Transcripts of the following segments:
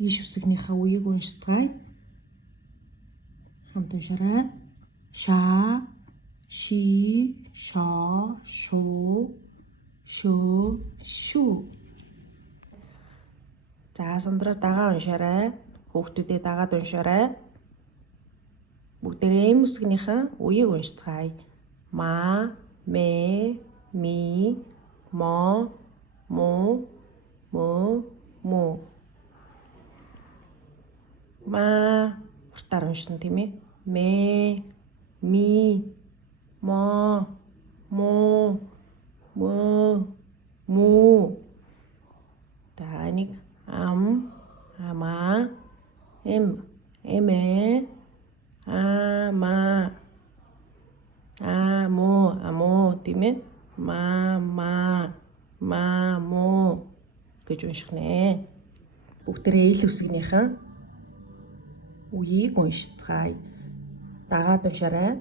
Ийш үсгийнхаа үеийг уншицгаая. Хамт уншаарай. Шаа, ши, шоо, шуу, шөө, шүү. За сондроо дагаа уншаарай. Хүүхдүүдээ дагаад уншаарай. Бүгдээрээ эм үсгийнхаа үеийг уншицгаая. Ма, мэ, ми, мо, му, му. Ма уртаар уншсан тийм ээ. Мэ, ми, мо, му, му. Таник ам, амаа, эмэ, ама, амо тийм ээ. Мамо гэж унших нэ. Бүгдээрээ ил үсгийнхаа үеийг уншицгаая. Дагаад уншаарай.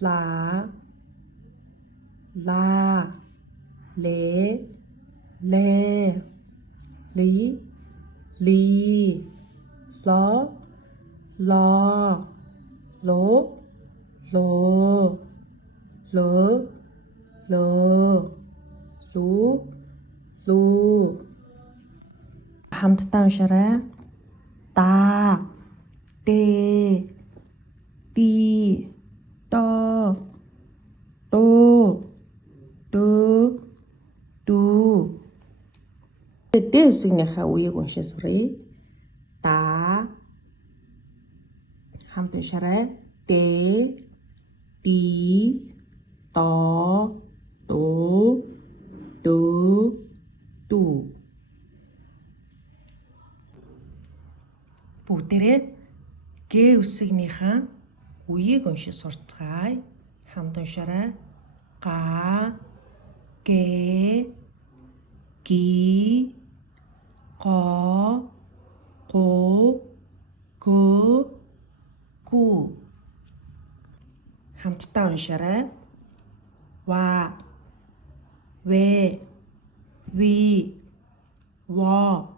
Ла, ле, ли, лу. Хамтдаа уншаарай. Да, дэ, ди, до, ду. Дэ үсгийнхаа үеийг уншиж суръя. Да. Хамт уншаарай. Дэ, ди, до, ду. Бүгдээрээ гэ үсгийнхаа үеийг уншиж сурцгаая. Хамт уншаарай. Га, гэ, ги, го, гу, гу. Хамтдаа уншаарай. Ва, ве, ви, во,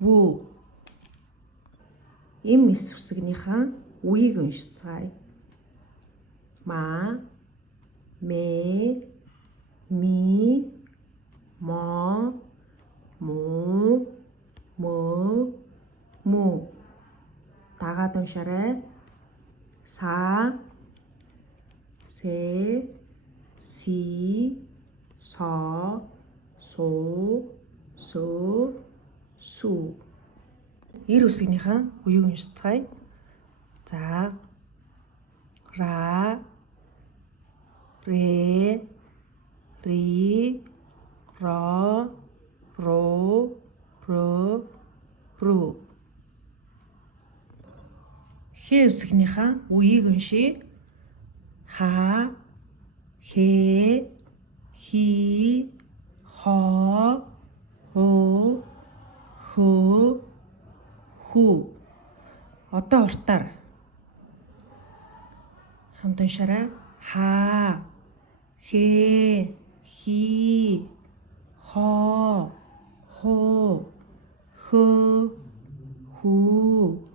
ву. Эм үсгийнхаа үеийг уншицгаая. Ма, мэ, ми, мо, му. Дагаад уншаарай. Са, се, си, со, су. Эр үсгийнхаа үеийг уншицгаая. За. Ра, ре, ри, ро, ру. Хэ үсгийнхаа үеийг уншия. Ха, хэ, хи, хо, хөө, хүү. Одоо уртаар хамт уншаарай. Ха, хэ, хи, хо, хөө, хүү.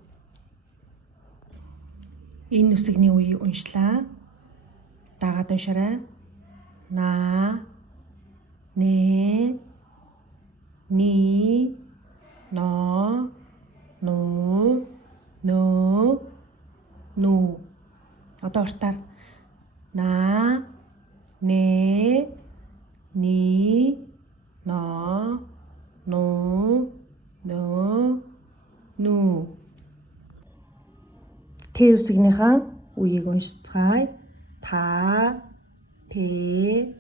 Энэ үсгний үеийг уншлаа. Дагаад уншаарай. На, нэ, ни, но, ну. Одоо уртаар. На, нэ, ни, но, ну. Тэ үсгийнхаа үеийг уншицгаая. Та, тэ,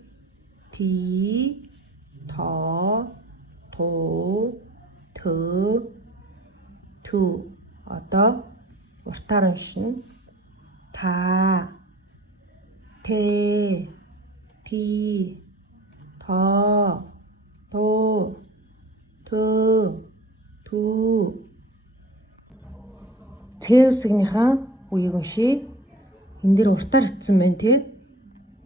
ти, то, ту, ту. Одоо уртаар уншина. Та, тэ, ти, то, ту, Тэ үсгийнхаа үеийг уншия. Энэ дээр уртаар ицсэн байна тий.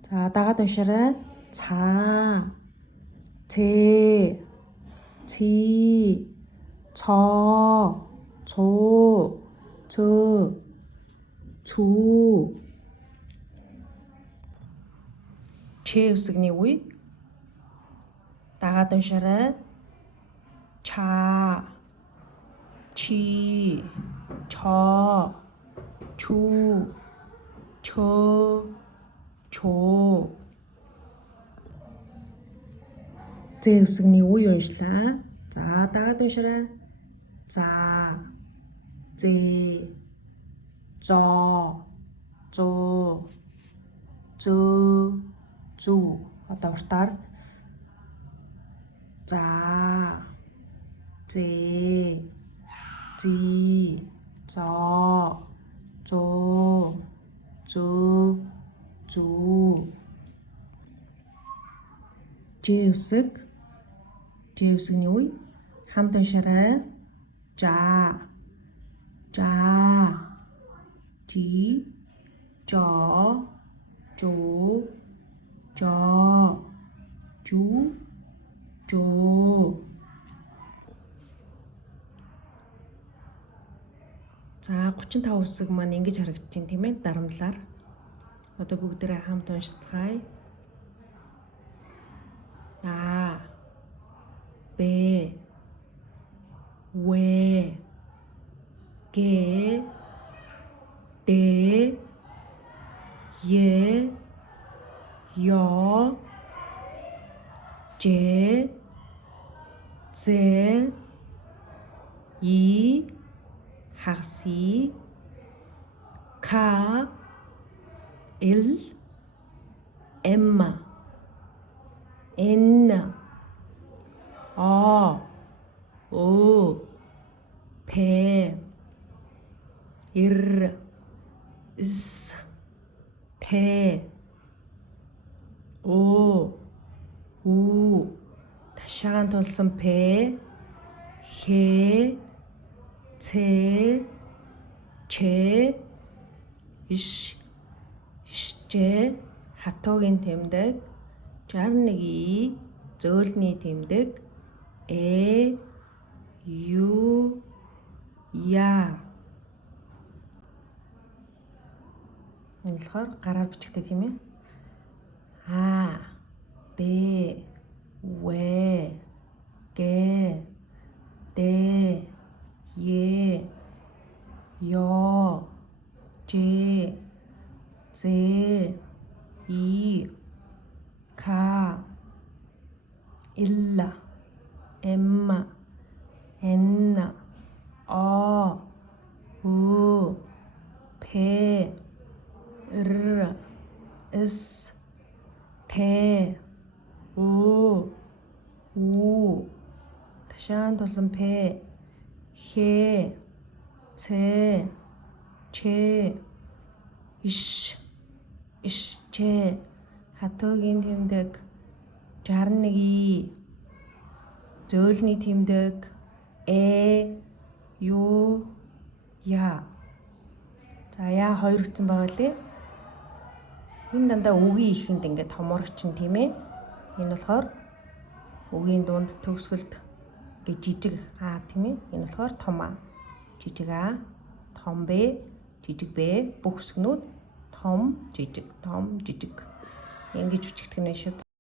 За дагаад уншаарай. Цаа, 제, 지, 저, 조, 저, 주. Ч үсэгний үе. Дагаад уншаарай. Ча, чи, чо, чу, чо, чо. З үсэгний үе уншлаа. За дагаад уншаарай. За, зе, зо, зо, зөө, зүү. Одоо уртаар за, зе, зи, зо, зөө, зөө, зүү. Ж үсэгний үе. Хамт уншаарай. За, за, жи, жо, жоо, жоо, жүү, жоо. За 35 үсэг маань ингэж харагдаж байна тийм ээ дарамтлаар. Одоо бүгдээрээ хамт уншицгаая. А, Б, В, Г, Д, Е, Ё, Ж, З, И, хагас И, К, Л, М, Н, О, О, П, Р, С, Т, О, У, ташаан тулсан П, Х, Ц, Ч, Ш, Ж, хатуугийн тэмдэг, 61 И, зөөлний тэмдэг, Ю, Я. Энэ болохоор гараар бичигдээ тийм ээ. А, Б, В, Г, Д, Е, Ё, Ж, З, И, К, Л, М, Н, О, У, П, Р, С, Т, О, У, ташаан тулсан П, Х, Ц, Ч, Ш, Ж, хатуугийн тэмдэг, 61 И, зөөлний тэмдэг, Ю, Я. За яа хоёр хүчсэн байгаа лээ. Энэ дандаа үгийн ихэнд ингээд томорч нь тийм ээ. Энэ болохоор үгийн дунд төгсгөлд гэ жижиг А тийм ээ. Энэ болохоор том А. Жижиг А, том Б, жижиг Б бүх үсгнүүд том, жижиг, том, жижиг. Ингэж үчигдэх нь шүү.